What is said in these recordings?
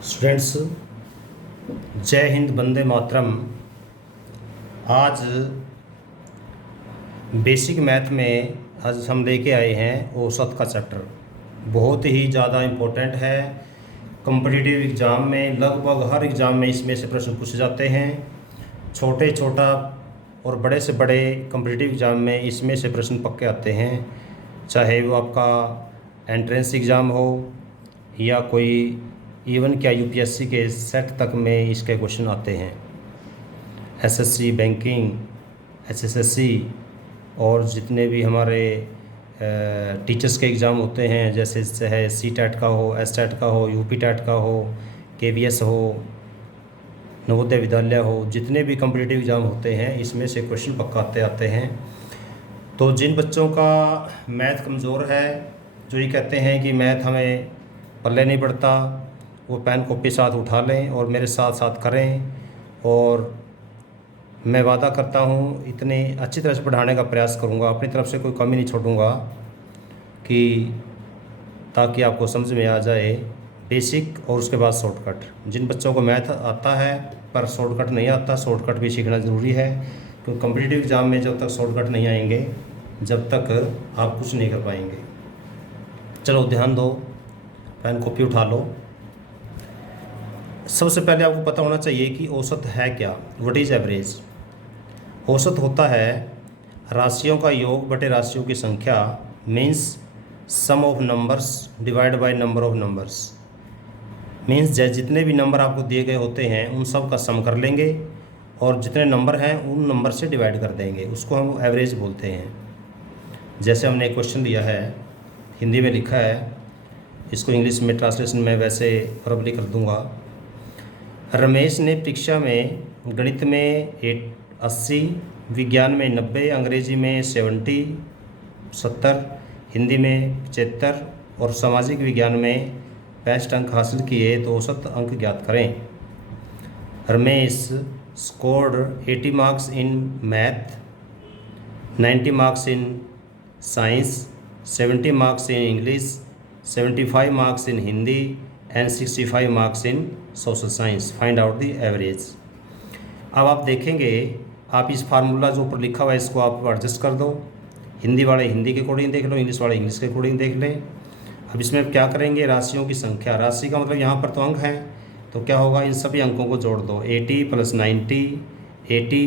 Students, जय हिंद, वंदे मातरम। आज basic math में आज हम लेके आए हैं औसत का चैप्टर। बहुत ही ज़्यादा इम्पोर्टेंट है। कॉम्पिटिटिव एग्ज़ाम में लगभग हर एग्ज़ाम में इसमें से प्रश्न पूछे जाते हैं। छोटे छोटा और बड़े से बड़े कॉम्पिटिटिव एग्ज़ाम में इसमें से प्रश्न पक्के आते हैं, चाहे वो आपका एंट्रेंस एग्ज़ाम हो या कोई इवन क्या यूपीएससी के सेट तक में इसके क्वेश्चन आते हैं। एसएससी, बैंकिंग, एसएससी और जितने भी हमारे टीचर्स के एग्ज़ाम होते हैं, जैसे है सी टेट का हो, एस टेट का हो, यूपी टेट का हो, केवीएस हो, नवोदय विद्यालय हो, जितने भी कॉम्पिटिटिव एग्ज़ाम होते हैं इसमें से क्वेश्चन पक्का आते हैं। तो जिन बच्चों का मैथ कमज़ोर है, जो ये कहते हैं कि मैथ हमें पल्ले नहीं पड़ता, वो पेन कॉपी साथ उठा लें और मेरे साथ साथ करें। और मैं वादा करता हूँ इतने अच्छी तरह से पढ़ाने का प्रयास करूँगा, अपनी तरफ से कोई कमी नहीं छोड़ूंगा, कि ताकि आपको समझ में आ जाए बेसिक और उसके बाद शॉर्टकट। जिन बच्चों को मैथ आता है पर शॉर्टकट नहीं आता, शॉर्टकट भी सीखना ज़रूरी है, क्योंकि कॉम्पिटिटिव एग्ज़ाम में जब तक शॉर्टकट नहीं आएंगे जब तक आप कुछ नहीं कर पाएंगे। चलो ध्यान दो, पेन कॉपी उठा लो। सबसे पहले आपको पता होना चाहिए कि औसत है क्या। What is average? औसत होता है राशियों का योग बटे राशियों की संख्या, means sum of numbers divide by number of numbers. Means जितने भी नंबर आपको दिए गए होते हैं उन सब का सम कर लेंगे और जितने नंबर हैं उन नंबर से डिवाइड कर देंगे, उसको हम एवरेज बोलते हैं। जैसे हमने एक क्वेश्चन दिया है, हिंदी में लिखा है, इसको इंग्लिश में ट्रांसलेशन में वैसे प्रॉब्ली कर दूंगा। रमेश ने परीक्षा में गणित में 80, विज्ञान में 90, अंग्रेजी में 70, हिंदी में 75 और सामाजिक विज्ञान में 65 अंक हासिल किए, तो औसत अंक ज्ञात करें। Ramesh scored 80 marks in math, 90 marks in science, 70 marks in English, 75 marks in Hindi and 65 marks in social science. Find out the average. अब आप देखेंगे, आप इस फार्मूला जो ऊपर लिखा हुआ है इसको आप एडजस्ट कर दो। हिंदी वाले हिंदी के अकॉर्डिंग देख लो, इंग्लिश वाले इंग्लिश के अकॉर्डिंग देख लें। अब इसमें क्या करेंगे, राशियों की संख्या, राशि का मतलब यहाँ पर तो अंक हैं, तो क्या होगा, इन सभी अंकों को जोड़ दो। 80 + 90 80,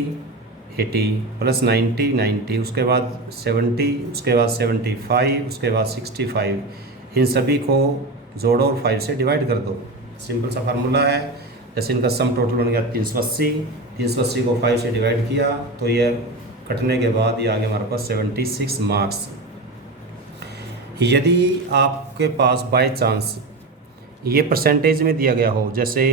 80 + 90 90, उसके बाद 70, उसके बाद 75, उसके बाद 65, इन सभी को जोड़ो और 5 से डिवाइड कर दो। सिंपल सा फार्मूला है। जैसे इनका सम टोटल बन गया 380, 380 को 5 से डिवाइड किया तो ये कटने के बाद ये आ गया हमारे पास 76 मार्क्स। यदि आपके पास बाय चांस ये परसेंटेज में दिया गया हो, जैसे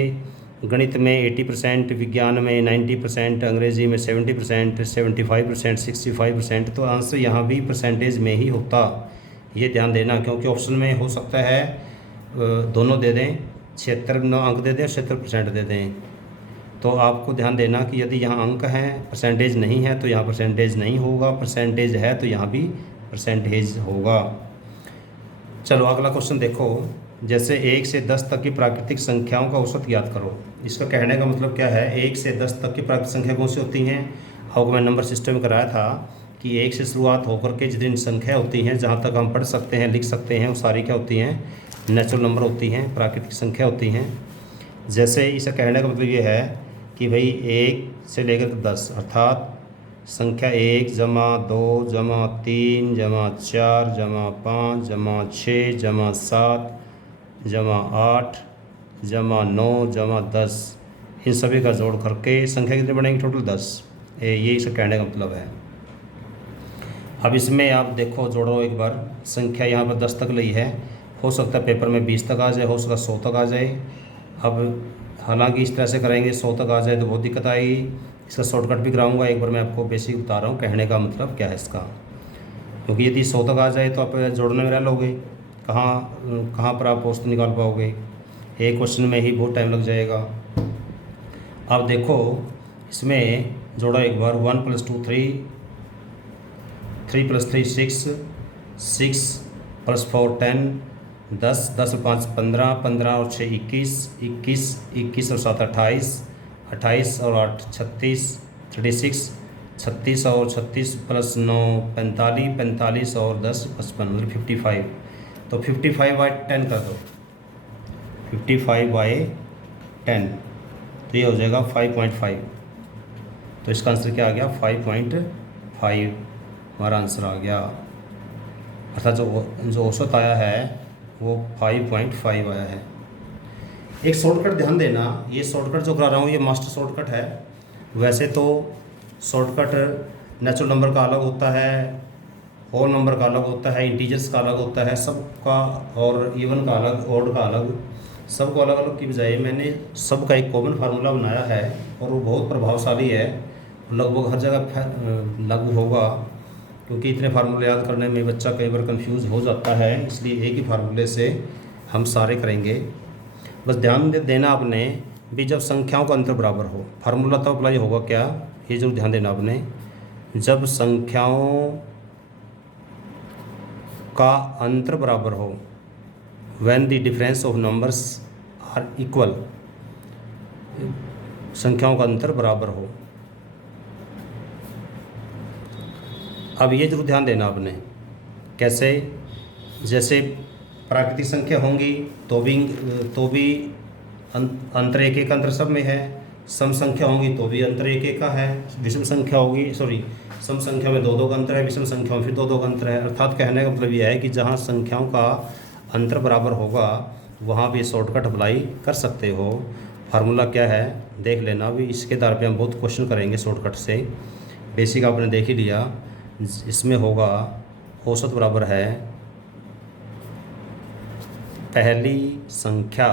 गणित में 80%, विज्ञान में 90%, अंग्रेजी में 70%, 75%, 65%, तो आंसर यहाँ भी परसेंटेज में ही होता। ये ध्यान देना, क्योंकि ऑप्शन में हो सकता है दोनों दे दें, 76 अंक दे दें, 76% दे दें। तो आपको ध्यान देना कि यदि यहाँ अंक हैं, परसेंटेज नहीं है तो यहाँ परसेंटेज नहीं होगा, परसेंटेज है तो यहाँ भी परसेंटेज होगा। चलो अगला क्वेश्चन देखो। जैसे 1 से 10 तक की प्राकृतिक संख्याओं का औसत ज्ञात करो। इसका कहने का मतलब क्या है, 1 से 10 तक की प्राकृतिक संख्या कौन सी होती हैं। आपको मैं नंबर सिस्टम में कराया था कि 1 से शुरुआत होकर के जितनी संख्या होती हैं, जहाँ तक हम पढ़ सकते हैं, लिख सकते हैं, वो सारी क्या होती हैं, नेचुरल नंबर होती हैं, प्राकृतिक संख्या होती हैं। जैसे इसे कहने का मतलब ये है कि भाई 1 से लेकर 10 अर्थात संख्या 1 जमा 2 जमा 3 जमा 4 जमा 5 जमा 6 जमा 7 जमा 8 जमा 9 जमा 10, इन सभी का जोड़ करके संख्या कितनी बनेगी, टोटल 10। ये इसे कहने का मतलब है। अब इसमें आप देखो, जोड़ो एक बार। संख्या यहाँ पर 10 तक ली है, हो सकता है पेपर में 20 तक आ जाए, हो सकता है 100 तक आ जाए। अब हालांकि इस तरह से करेंगे 100 तक आ जाए तो बहुत दिक्कत आएगी। इसका शॉर्टकट भी कराऊंगा, एक बार मैं आपको बेसिक बता रहा हूँ कहने का मतलब क्या है इसका। क्योंकि यदि 100 तक आ जाए तो आप जोड़ने में रह लोगे, कहाँ पर आप औसत निकाल पाओगे, एक क्वेश्चन में ही बहुत टाइम लग जाएगा। अब देखो इसमें जोड़ो एक बार। 1 + 2 3, 3 + 3 6, 6 + 4 10, 10, 10 और 5 15, 15 और 6 21, 21, 21 और 7 28, 28 और 8 36, 36, 36 और 36 प्लस 9 45, 45 और 10 55 मतलब 55। तो 55/10 कर दो, 55/10, तो ये हो जाएगा 5.5। तो इसका आंसर क्या आ गया? 5.5 हमारा आंसर आ गया। अर्थात जो औसत आया है वो 5.5 आया है। एक शॉर्टकट ध्यान देना, ये शॉर्टकट जो करा रहा हूँ ये मास्टर शॉर्टकट है। वैसे तो शॉर्टकट नेचुरल नंबर का अलग होता है, होल नंबर का अलग होता है, इंटीजर्स का अलग होता है, सबका, और इवन का अलग, ऑड का अलग, सबको अलग अलग की बजाय मैंने सबका एक कॉमन फार्मूला बनाया है और वो बहुत प्रभावशाली है, लगभग हर जगह लागू होगा। क्योंकि इतने फार्मूले याद करने में बच्चा कई बार कंफ्यूज हो जाता है, इसलिए एक ही फार्मूले से हम सारे करेंगे। बस ध्यान देना आपने भी, जब संख्याओं का अंतर बराबर हो, फार्मूला तब अप्लाई होगा क्या, ये जरूर ध्यान देना आपने। जब संख्याओं का अंतर बराबर हो, when the difference of numbers are equal, संख्याओं का अंतर बराबर हो। अब ये जरूर ध्यान देना आपने, कैसे? जैसे प्राकृतिक संख्या होंगी तो भी अंतर एक एक अंतर सब में है। सम संख्या होंगी तो भी अंतर एक एक का है। विषम संख्या होगी, सम संख्या में दो दो का अंतर है, विषम संख्या में फिर दो दो का अंतर है। अर्थात कहने का मतलब यह है कि जहाँ संख्याओं का अंतर बराबर होगा वहाँ भी शॉर्टकट अप्लाई कर सकते हो। फार्मूला क्या है देख लेना भी, इसके आधार पे हम बहुत क्वेश्चन करेंगे शॉर्टकट से। बेसिक आपने देख ही लिया, इसमें होगा औसत बराबर है पहली संख्या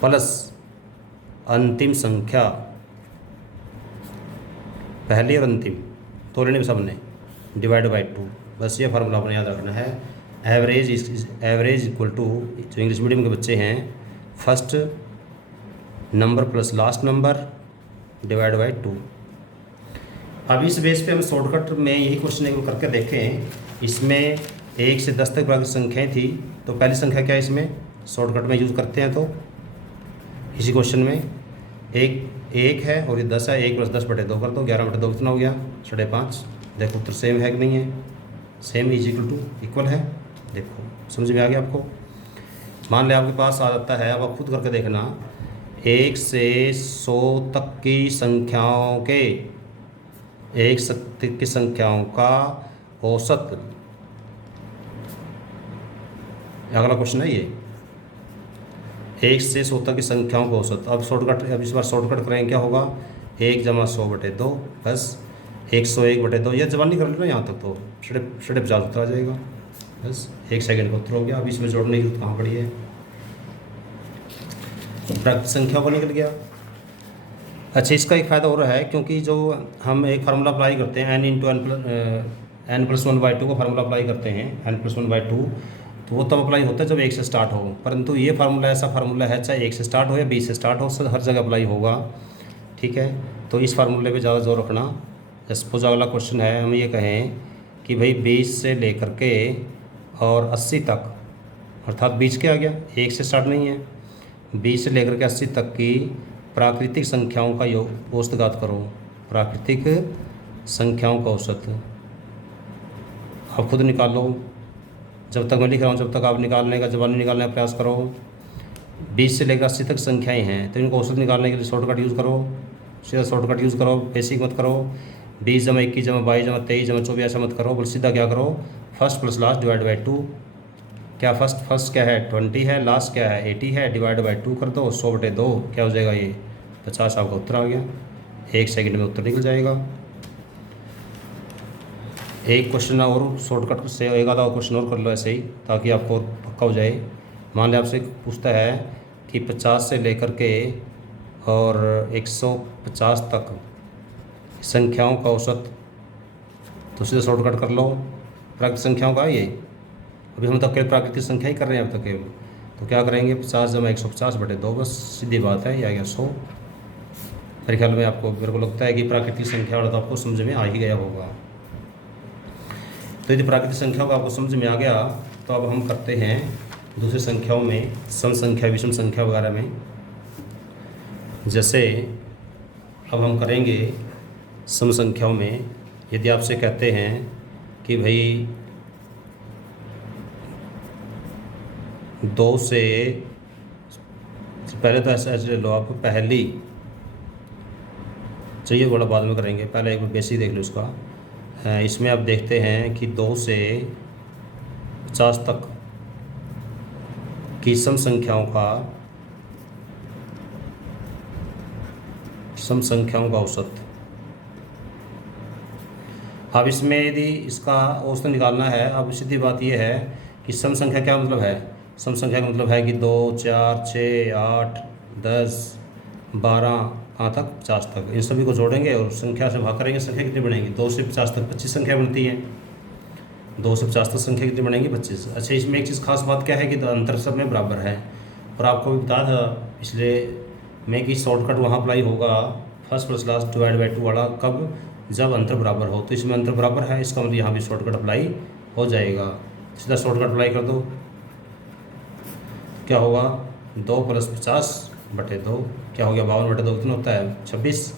प्लस अंतिम संख्या, पहली और अंतिम तो लेने सबने, डिवाइड बाई 2। बस ये फार्मूला आपने याद रखना है। एवरेज इक्वल टू, जो इंग्लिश मीडियम के बच्चे हैं, first number plus last number divide by 2। अब इस बेस पे हम शॉर्टकट में यही क्वेश्चन एक करके देखें। इसमें 1 से 10 तक प्राकृतिक संख्याएँ थी, तो पहली संख्या क्या है इसमें शॉर्टकट में यूज़ करते हैं। तो इसी क्वेश्चन में एक है और ये 10 है, 1 + 10/2 कर दो, 11/2 कितना हो गया? 5.5। देखो उत्तर सेम है कि नहीं है? Same is equal to, equal है। देखो समझ में आ गया आपको? मान ले आपके पास आ जाता है, अब आप खुद करके देखना, 1 से 100 तक की संख्याओं के, की संख्याओं का औसत, अगला क्वेश्चन है ये, 1 से 100 तक की संख्याओं का औसत। अब इस बार शॉर्टकट करेंगे, क्या होगा? 1 = 100/2 बस 101/2। यह जवानी कर लेना, यहाँ तक तो 50 उत्तर आ जाएगा। बस 1 सेकंड का उत्तर हो गया। अब इसमें जोड़ने की जरूरत कहाँ पड़ी है? प्राकृतिक संख्या को निकल गया। अच्छा, इसका एक फ़ायदा हो रहा है, क्योंकि जो हम एक फार्मूला अप्लाई करते हैं n+1/2 का फार्मूला अप्लाई करते हैं, n+1/2, तो वो तब अप्लाई होता है जब 1 से स्टार्ट हो। परंतु ये फार्मूला ऐसा फार्मूला है, चाहे 1 से स्टार्ट हो या 20 से स्टार्ट हो, हर जगह अप्लाई होगा। ठीक है, तो इस फार्मूले पे ज़्यादा जोर रखना। सपोज अगला क्वेश्चन है, हम ये कहें कि भाई 20 से लेकर के और 80 तक, अर्थात 20 क्या आ गया, 1 से स्टार्ट नहीं है, 20 से लेकर के 80 तक की प्राकृतिक संख्याओं का योग औसत ज्ञात करो। प्राकृतिक संख्याओं का औसत आप खुद निकाल लो, जब तक मैं लिख रहा हूँ जब तक आप निकालने का, जवानी निकालने का प्रयास करो। 20 से लेकर 80 तक संख्याएं हैं, तो इनको औसत निकालने के लिए शॉर्टकट यूज़ करो, सीधा शॉर्टकट यूज़ करो, बेसिक मत करो। 20 × 21 × 22 × 23 × 24 ऐसा मत करो, बल्कि सीधा क्या करो, first plus last divide by 2। क्या फर्स्ट क्या है? 20 है, लास्ट क्या है? 80 है, डिवाइड बाई 2 कर दो, 100/2 क्या हो जाएगा? ये 50 आपका उत्तर आ गया। 1 सेकंड में उत्तर निकल जाएगा। एक क्वेश्चन और शॉर्टकट से, एक आधा क्वेश्चन और कर लो ऐसे ही, ताकि आपको पक्का हो जाए। मान लिया आपसे पूछता है कि 50 से लेकर के और 150 तक संख्याओं का औसत, तो सीधे शॉर्टकट कर लो, प्राकृतिक संख्याओं का ये। अभी हम तक केवल प्राकृतिक संख्या ही कर रहे हैं अब तक केवल, तो क्या करेंगे, 50 = 150/2, बस सीधी बात है, ये आ गया 100। मेरे ख्याल में आपको, मेरे को लगता है कि प्राकृतिक संख्या वाला तो आपको समझ में आ ही गया होगा। तो यदि प्राकृतिक संख्याओं का आपको समझ में आ गया तो अब हम करते हैं दूसरी संख्याओं में, सम संख्या, विषम संख्या वगैरह में। जैसे अब हम करेंगे सम संख्याओं में। यदि आपसे कहते हैं कि भाई 2 से, पहले तो ऐसे ले लो आप, पहली, चलिए थोड़ा बाद में करेंगे, पहले एक बेसिक देख लो इसका। इसमें आप देखते हैं कि 2 से 50 तक की सम संख्याओं का औसत। अब इसमें यदि इसका औसत निकालना है, अब सीधी बात यह है कि सम संख्या क्या मतलब है। सम संख्या का मतलब है कि 2, 4, 6, 8, 10, 12 कहाँ तक, 50 तक। इन सभी को जोड़ेंगे और संख्या से भाग करेंगे, संख्या कितनी बनेगी। 2 से 50 तक 25 संख्या बनती है। 2 से 50 तक संख्या कितनी बनेगी, 25। अच्छा, इसमें एक चीज़ खास बात क्या है कि अंतर सब में बराबर है। और आपको भी बता था इसलिए मैं कि शॉर्टकट वहाँ अप्लाई होगा first plus last divide by 2 वाला, कब, जब अंतर बराबर हो। तो इसमें अंतर बराबर है, इसका मतलब यहाँ भी शॉर्टकट अप्लाई हो जाएगा। सीधा शॉर्टकट अप्लाई कर दो, क्या होगा, 2 + 50/2 क्या हो गया, 52/2 कितना होता है, 26।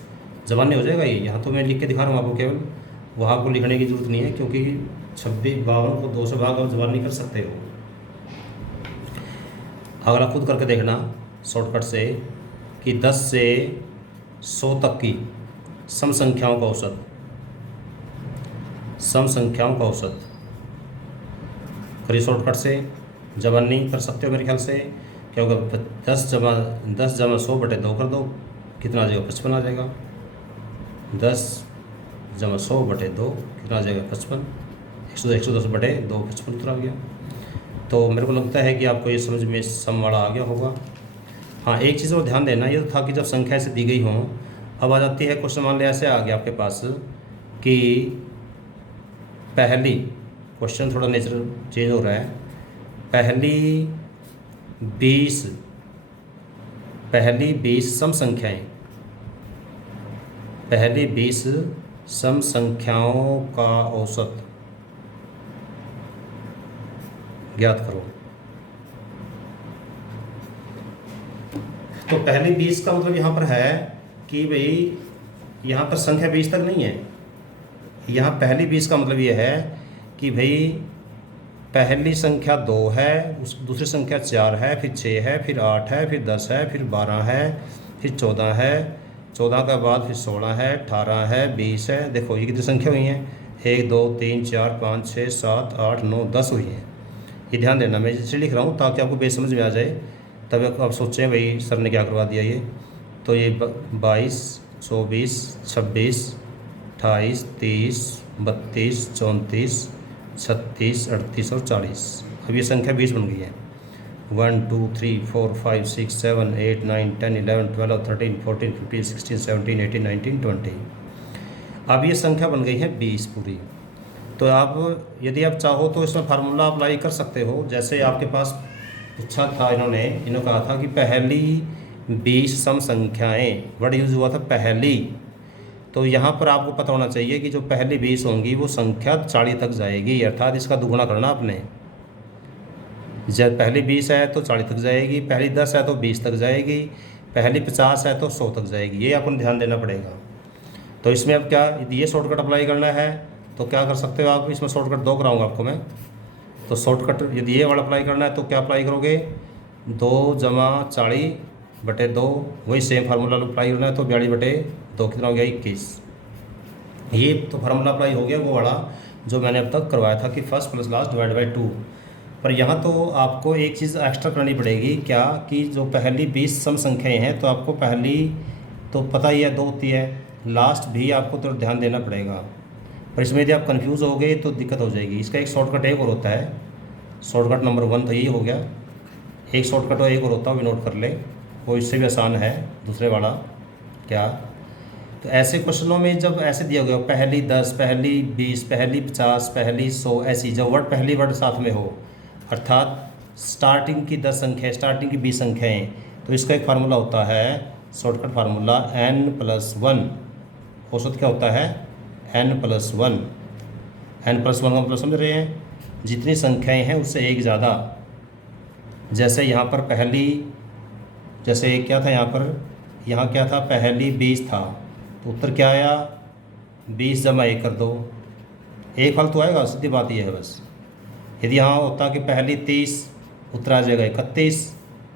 जबानी हो जाएगा ये। यहाँ तो मैं लिख के दिखा रहा हूँ आपको, केवल वहाँ आपको लिखने की जरूरत नहीं है, क्योंकि 52 को 2 से भाग आप जबानी कर सकते हो। अगला खुद करके देखना शॉर्टकट से कि 10 से 100 तक की सम संख्याओं का औसत, करिए शॉर्टकट से। जबानी कर सकते हो मेरे ख्याल से, क्या होगा, 10 जमा 100/2 कर दो, कितना आ जाएगा, 55 आ जाएगा। 10 जमा 100/2 कितना आ जाएगा, 55। 110/2 55 उत्तर आ गया। तो मेरे को लगता है कि आपको ये समझ में सम वाला आ गया होगा। हाँ, एक चीज़ और ध्यान देना, ये तो था कि जब संख्या ऐसे दी गई हो। अब आ जाती है क्वेश्चन, मान लिया ऐसे आ गया आपके पास कि पहली, क्वेश्चन थोड़ा नेचर चेंज हो रहा है, पहली 20 सम संख्याएं, पहली 20 सम संख्याओं का औसत ज्ञात करो। तो पहली 20 का मतलब यहाँ पर है कि भाई यहाँ पर संख्या 20 तक नहीं है। यहाँ पहली 20 का मतलब ये है कि भाई पहली संख्या 2 है, दूसरी संख्या 4 है, फिर 6 है, फिर 8 है, फिर 10 है, फिर 12 है, फिर 14 है, 14 के बाद फिर 16 है, 18 है, 20 है। देखो ये कितनी संख्या हुई हैं, 1, 2, 3, 4, 5, 6, 7, 8, 9, 10 हुई हैं। ये ध्यान देना, मैं इसलिए लिख रहा हूँ ताकि आपको बेस समझ में आ जाए, तब आप सोचें भाई सर ने क्या करवा दिया ये। तो ये 22, 24, 26, 28, 30, 32, 34, 36, 38 और 40। अब ये संख्या 20 बन गई है। 1, 2, 3, 4, 5, 6, 7, 8, 9, 10, 11, 12, 13, 14, 15, 16, 17, 18, 19, 20। अब ये संख्या बन गई है 20 पूरी। तो आप यदि आप चाहो तो इसमें फार्मूला अप्लाई कर सकते हो। जैसे आपके पास पूछा था, इन्होंने कहा था कि पहली 20 सम संख्याएं, वर्ड यूज़ हुआ था पहली। तो यहाँ पर आपको पता होना चाहिए कि जो पहली 20 होंगी वो संख्या 40 तक जाएगी, अर्थात इसका दुगुना करना आपने। जब पहली 20 है तो 40 तक जाएगी, पहली 10 है तो 20 तक जाएगी, पहली 50 है तो 100 तक जाएगी। ये आपको ध्यान देना पड़ेगा। तो इसमें अब क्या, यदि ये शॉर्टकट अप्लाई करना है तो क्या कर सकते हो आप, इसमें शॉर्टकट 2 कराऊंगा आपको मैं। तो शॉर्टकट यदि ये वाला अप्लाई करना है तो क्या अप्लाई करोगे, 2 जमा 40/2, वही सेम फार्मूला अप्लाई करना है। तो 42/2 कितना हो गया, 21। ये तो फार्मूला अप्लाई हो गया वो वाला जो मैंने अब तक करवाया था कि first plus last divide by 2। पर यहाँ तो आपको एक चीज़ एक्स्ट्रा करनी पड़ेगी, क्या कि जो पहली 20 सम संख्याएँ हैं तो आपको पहली तो पता ही है 2 होती है, लास्ट भी आपको तो ध्यान देना पड़ेगा। पर इसमें यदि आप कंफ्यूज हो गए तो दिक्कत हो जाएगी। इसका एक शॉर्टकट एक और होता है, शॉर्टकट नंबर 1 तो यही हो गया। एक शॉर्टकट और एक और होता है, भी नोट कर ले, वो इससे भी आसान है दूसरे वाला। क्या, तो ऐसे क्वेश्चनों में जब ऐसे दिया गया पहली 10, पहली 20, पहली 50, पहली 100, ऐसी जब पहली वर्ड साथ में हो, अर्थात स्टार्टिंग की 10 संख्याएँ, स्टार्टिंग की 20 संख्याएँ, तो इसका एक फार्मूला होता है, शॉर्टकट फार्मूला n+1। औसत क्या होता है, n+1। n+1 का मतलब समझ रहे हैं, जितनी संख्याएं हैं उससे एक ज़्यादा। जैसे यहाँ पर पहली, जैसे क्या था यहाँ पर, यहाँ क्या था, पहली 20 था, तो उत्तर क्या आया, 20 × 1 कर दो, एक फल तो आएगा, सीधी बात ये है बस। यदि यहाँ होता कि पहली 30, उत्तर आ जाएगा 31,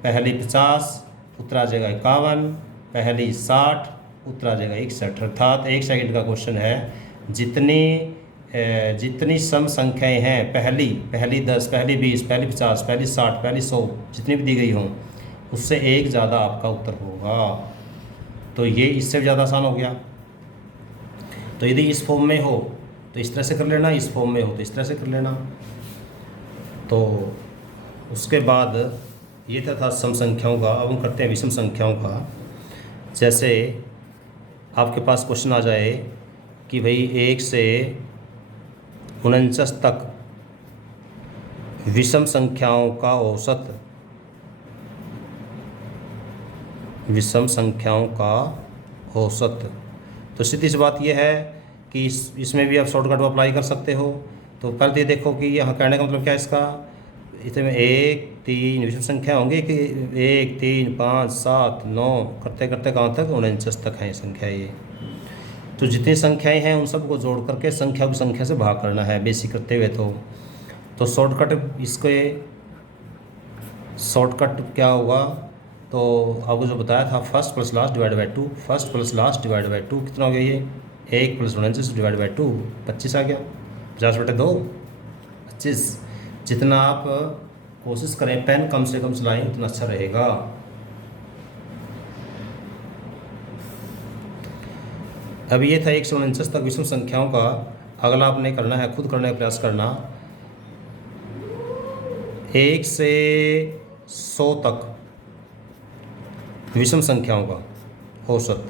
पहली 50, उत्तर आ जाएगा 51, पहली 60, उत्तर आ जाएगा 61। अर्थात 1 सेकंड का क्वेश्चन है, जितनी सम संख्याएं हैं, पहली 10, पहली 20, पहली 50, पहली 60, पहली 100, जितनी भी दी गई हों, उससे एक ज़्यादा आपका उत्तर होगा। तो ये इससे ज़्यादा आसान हो गया। तो यदि इस फॉर्म में हो तो इस तरह से कर लेना, इस फॉर्म में हो तो इस तरह से कर लेना। तो उसके बाद ये था सम संख्याओं का। अब हम करते हैं विषम संख्याओं का। जैसे आपके पास क्वेश्चन आ जाए कि भाई 1 से 49 तक विषम संख्याओं का औसत, विषम संख्याओं का औसत। तो सीधी सी बात यह है कि इसमें भी आप शॉर्टकट अप्लाई कर सकते हो। तो पहले तो ये देखो कि यहाँ कहने का मतलब क्या है इसका, इसमें 1, 3 विषम संख्या होंगी कि 1, 3, 5, 7, 9 करते करते कहाँ तक, 49 तक है संख्या ये। तो जितनी संख्याएं हैं उन सबको जोड़ करके संख्या को संख्या से भाग करना है बेसिक करते हुए। तो शॉर्टकट, इसके शॉर्टकट क्या होगा, तो आपको जो बताया था first plus last divide by 2, first plus last divide by 2 कितना हो गया ये, 1 + 49 डिवाइड बाई 2, 25 आ गया। 50/2 25। जितना आप कोशिश करें पेन कम से कम चलाएं उतना अच्छा रहेगा। अब ये था 1 से 49 तक विषम संख्याओं का। अगला आपने करना है, खुद करने का प्रयास करना, 1 से 100 तक विषम संख्याओं का औसत।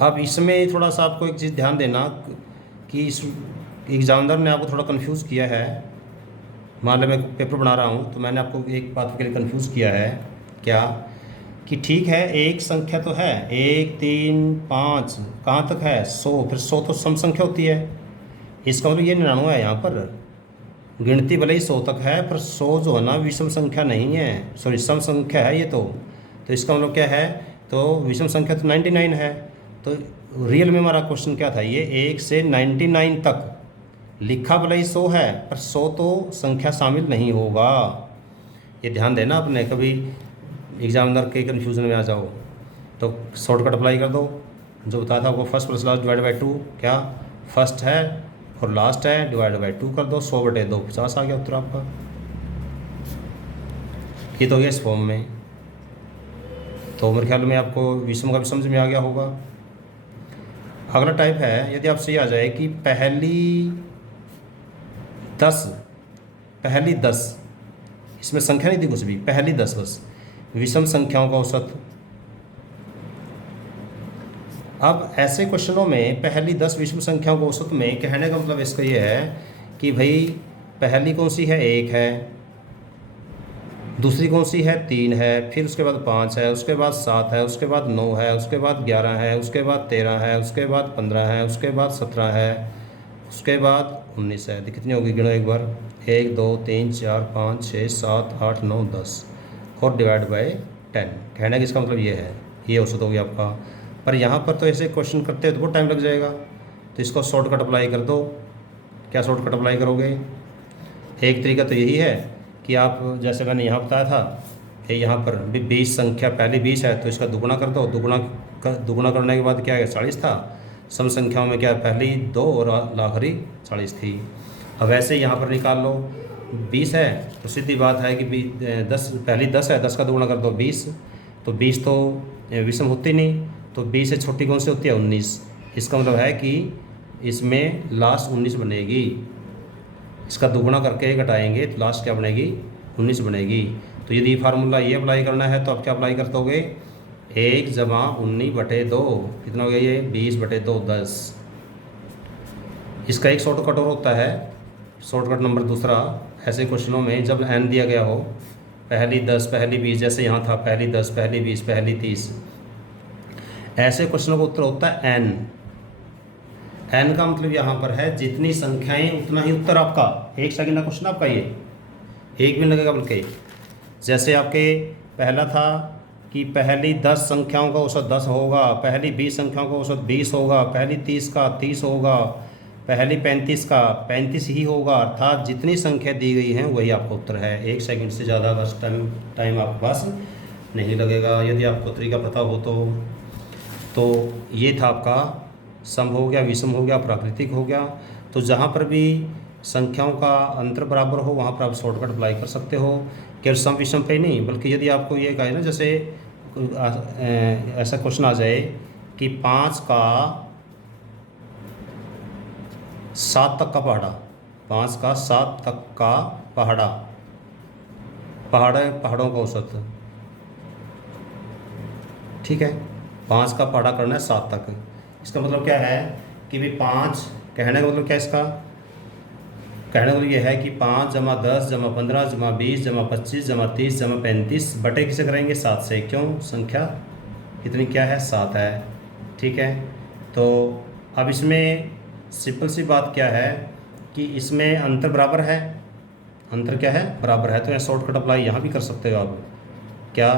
अब इसमें थोड़ा सा आपको एक चीज़ ध्यान देना कि इस एग्जामिनर ने आपको थोड़ा कंफ्यूज किया है। मान लो मैं पेपर बना रहा हूँ तो मैंने आपको एक बात के लिए कंफ्यूज किया है, क्या कि ठीक है एक संख्या तो है 1, 3, 5 कहाँ तक है 100, फिर 100 तो सम संख्या होती है। इसका मतलब ये 99 है यहाँ पर, गिनती भले ही 100 तक है पर 100 जो है ना विषम संख्या नहीं है, सॉरी सम संख्या है ये। तो इसका मतलब क्या है, तो विषम संख्या तो 99 है। तो रियल में हमारा क्वेश्चन क्या था, ये 1 से 99 तक लिखा भले ही 100 है पर 100 तो संख्या शामिल नहीं होगा। ये ध्यान देना अपने, कभी एग्जामिनर के कन्फ्यूज़न में आ जाओ तो शॉर्टकट अप्लाई कर दो। जो बताया था आपको first plus last divide by 2, क्या फर्स्ट है और लास्ट है, डिवाइड बाई 2 कर दो, 100/2 50 आ गया उत्तर आपका। ये तो हो गया इस फॉर्म में। तो मेरे ख्याल में आपको विषम का भी समझ में आ गया होगा। अगला टाइप है, यदि आपसे ये आ जाए कि पहली 10 इसमें संख्या नहीं थी कुछ भी, पहली 10 बस विषम संख्याओं का औसत। अब ऐसे क्वेश्चनों में पहली 10 विषम संख्याओं के औसत में कहने का मतलब इसका ये है कि भाई पहली कौन सी है 1 है, दूसरी कौन सी है 3 है, फिर उसके बाद 5 है, उसके बाद 7 है, उसके बाद 9 है, उसके बाद 11 है, उसके बाद 13 है, उसके बाद 15 है, उसके बाद 17 है, उसके बाद 19 है। कितनी होगी गिनो एक बार, 1 2 3 4 5 6 7 8 9 10 और डिवाइड बाय 10। कहने का इसका मतलब ये है, ये औसत हो गया आपका। पर यहाँ पर तो ऐसे क्वेश्चन करते हैं तो बहुत टाइम लग जाएगा, तो इसको शॉर्टकट अप्लाई कर दो। क्या शॉर्टकट अप्लाई करोगे, एक तरीका तो यही है कि आप जैसे मैंने यहाँ बताया था, यहाँ पर 20 संख्या पहली 20 है तो इसका दुगुना कर दो। दुगुना करने के बाद क्या है 40 था। सम संख्याओं में क्या पहली 2 और आखिरी 40 थी। अब ऐसे यहाँ पर निकाल लो, 20 है तो सीधी बात है कि 10 पहली 10 है, 10 का दुगुना कर दो 20, तो 20 तो विषम होती नहीं, तो 20 से छोटी कौन सी होती है 19। इसका मतलब है कि इसमें लास्ट 19 बनेगी। इसका दुगुना करके घटाएंगे तो लास्ट क्या बनेगी 19 बनेगी। तो यदि फार्मूला ये अप्लाई करना है तो आप क्या अप्लाई कर दोगे, 1 + 19/2 कितना हो गया ये 20/2 10। इसका एक शॉर्टकट और होता है, शॉर्टकट नंबर दूसरा, ऐसे क्वेश्चनों में जब n दिया गया हो पहली 10 पहली 20, जैसे यहाँ था पहली 10 पहली 20 पहली 30, ऐसे क्वेश्चनों का उत्तर होता है n। एन का मतलब यहाँ पर है जितनी संख्याएं उतना ही उत्तर आपका। एक सेकंड का क्वेश्चन आपका ये, एक मिनट लगेगा बल्कि। जैसे आपके पहला था कि पहली 10 संख्याओं का औसत 10 होगा, पहली 20 संख्याओं का औसत 20 होगा, पहली 30 का 30 होगा, पहली 35 का 35 ही होगा। अर्थात जितनी संख्या दी गई हैं वही आपका उत्तर है। एक सेकंड से ज़्यादा बस टाइम आपके पास नहीं लगेगा यदि आपको तरीका पता हो तो ये था आपका सम हो गया, विषम हो गया, प्राकृतिक हो गया। तो जहाँ पर भी संख्याओं का अंतर बराबर हो वहाँ पर आप शॉर्टकट अप्लाई कर सकते हो। केवल सम विषम पे ही नहीं, बल्कि यदि आपको ये कहे ना, जैसे ऐसा क्वेश्चन आ जाए कि 5 का 7 तक का पहाड़ा, 5 का 7 तक का पहाड़ों का औसत, ठीक है, 5 का पहाड़ा करना है 7 तक। इसका मतलब क्या है कि भाई 5, कहने का मतलब क्या है इसका, कहने का मतलब ये है कि 5 जमा 10 जमा 15 जमा 20 जमा 25 जमा 30 जमा 35 बटे किसे करेंगे 7 से। क्यों, संख्या कितनी क्या है, 7 है, ठीक है। तो अब इसमें सिंपल सी बात क्या है कि इसमें अंतर बराबर है, अंतर क्या है, बराबर है। तो यहाँ शॉर्टकट अप्लाई यहाँ भी कर सकते हो आप। क्या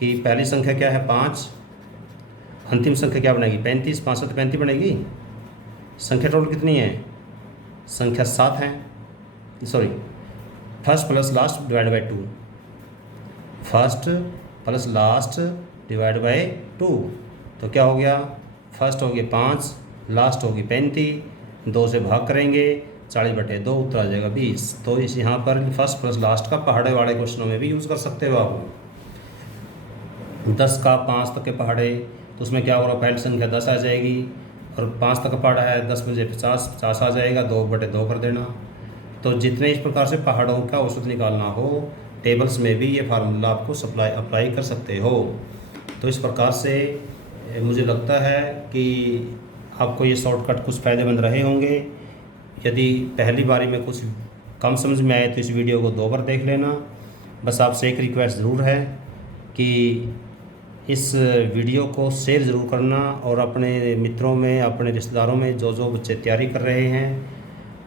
कि पहली संख्या क्या है 5, अंतिम संख्या क्या बनेगी 35, 5 से 35 बनेगी। संख्या टोटल कितनी है, संख्या 7 है, sorry first plus last divide by 2, first plus last divide by 2। तो क्या हो गया, फर्स्ट हो गया 5, लास्ट होगी 35, 2 से भाग करेंगे 40/2, उत्तर आ जाएगा 20। तो इस यहाँ पर फर्स्ट प्लस लास्ट का पहाड़े वाले क्वेश्चनों में भी यूज़ कर सकते हो आप। 10 का 5 तक के पहाड़े, तो उसमें क्या होगा, पहली संख्या 10 आ जाएगी, और 5 तक का पहाड़ा है 10 बजे 50 आ जाएगा, 2/2 कर देना। तो जितने इस प्रकार से पहाड़ों का औसत निकालना हो, टेबल्स में भी ये फार्मूला आपको अप्लाई कर सकते हो। तो इस प्रकार से मुझे लगता है कि आपको ये शॉर्टकट कुछ फ़ायदेमंद रहे होंगे। यदि पहली बारी में कुछ कम समझ में आए तो इस वीडियो को 2 बार देख लेना। बस आपसे एक रिक्वेस्ट ज़रूर है कि इस वीडियो को शेयर ज़रूर करना, और अपने मित्रों में, अपने रिश्तेदारों में जो बच्चे तैयारी कर रहे हैं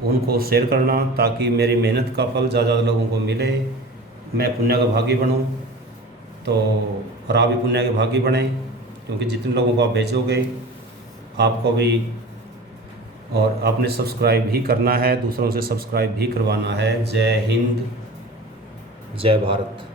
उनको शेयर करना, ताकि मेरी मेहनत का फल ज़्यादा लोगों को मिले, मैं पुण्य का भागी बनूं। तो और आप भी पुण्य के भागी बने, क्योंकि जितने लोगों को आप भेजोगे आपको भी, और आपने सब्सक्राइब भी करना है, दूसरों से सब्सक्राइब भी करवाना है। जय हिंद, जय भारत।